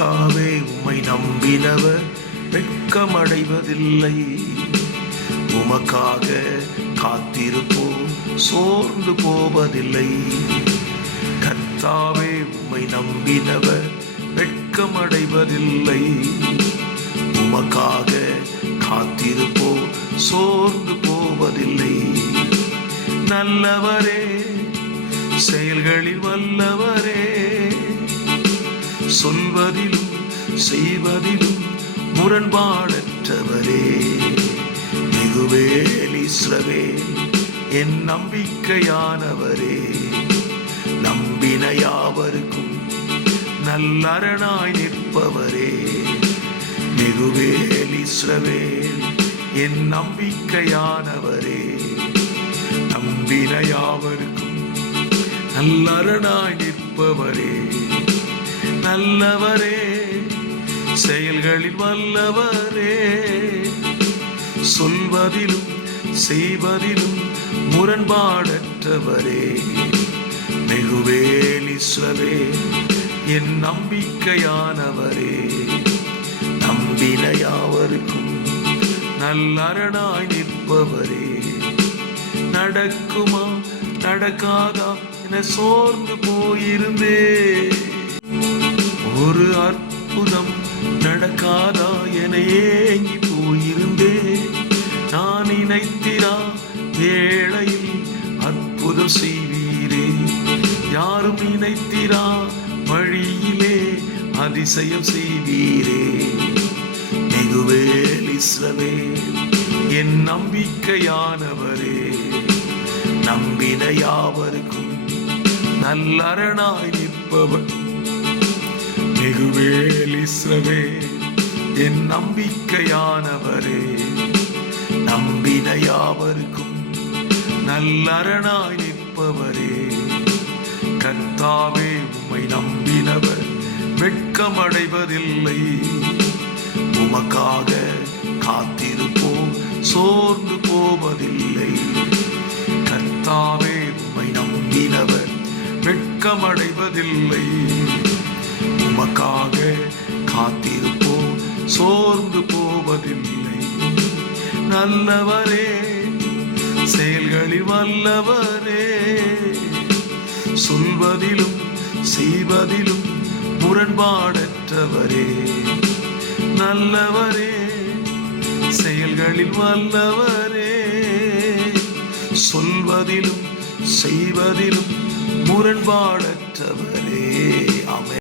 கர்த்தாவே உம்மை நம்பினவர் வெட்கமடைவதில்லை. உமக்காக காத்திருப்போம் சோர்ந்து போவதில்லை. கர்த்தாவே உம்மை நம்பினவர் வெட்கமடைவதில்லை. உமக்காக காத்திருப்போம் சோர்ந்து போவதில்லை. நல்லவரே, செயல்களில் வல்லவரே, சொல்வதிலும் செய்வதிலும் முரண்பாடற்றவரே, மிகுவேல் இஸ்ரவேல் என் நம்பிக்கையானவரே, நம்பின யாவருக்கும் நல்லரணாய் நிற்பவரே, மிகுவேல் இஸ்ரவேல் என் நம்பிக்கையானவரே, நம்பின யாவருக்கும் நல்லரணாய் நிற்பவரே, நல்லவரே, செயல்களில் வல்லவரே, சொல்வதிலும் செய்வதிலும் முரண்பாடற்றவரே, மிகுவேல் இஸ்ரவேல் என் நம்பிக்கையானவரே, நம்பின யாவருக்கும் நல்லரணாய் நிற்பவரே. நடக்குமா நடக்காதா என சோர்ந்து போயிருந்தே, ஒரு அற்புதம் நடக்காதா என ஏங்கி போயிருந்தே, நான் நினைத்திரா வேளையில் அற்புதம் செய்வீரே, யாரும் நினைத்திரா வழியிலே அதிசயம் செய்வீரே, மிகுவேல் இஸ்ரவேல் என் நம்பிக்கையானவரே, நம்பின யாவருக்கும் நல்லரணாய் நிற்பவர், மிகுவேல் இஸ்ரவேல் என் நம்பிக்கையானவரே, நம்பின யாவருக்கும் நல்லரணாய் நிற்பவரே. கர்த்தாவே உம்மை நம்பினவர் வெட்கமடைவதில்லை. உமக்காக காத்திருப்போம் சோர்ந்து போவதில்லை. கர்த்தாவே உம்மை நம்பினவர் வெட்கமடைவதில்லை. உமக்காக காத்திருப்போம் சோர்ந்து போவதில்லை. நல்லவரே, செயல்களில் வல்லவரே, சொல்வதிலும் செய்வதிலும் முரண்பாடற்றவரே, நல்லவரே, செயல்களில் வல்லவரே, சொல்வதிலும் செய்வதிலும் முரண்பாடற்றவரே. ஆமென்.